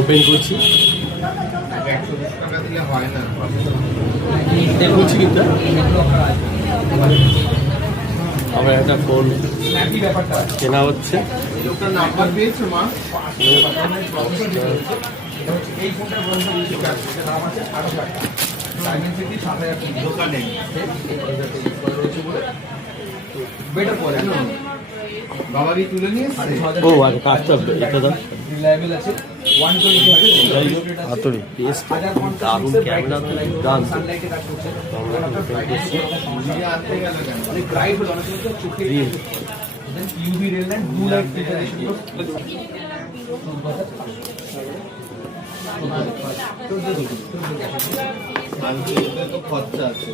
Open করছি বলছি কিন্তু আমার একটা ফোন কেনা হচ্ছে। বাবারই তুলে নিয়ে ও আচ্ছা কাজটা এটা দাও হাতুড়ি দারুণ ক্যামেরা দাম খরচা আছে।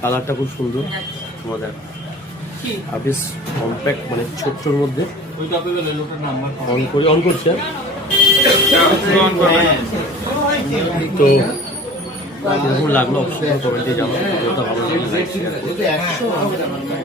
কালারটা খুব সুন্দর মজার আর বেশ কম্প্যাক্ট, মানে ছোট্টর মধ্যে অন করছে তো কিরকম লাগলো অবশ্যই কমেন্টে জানাবো। ভালো লাগলে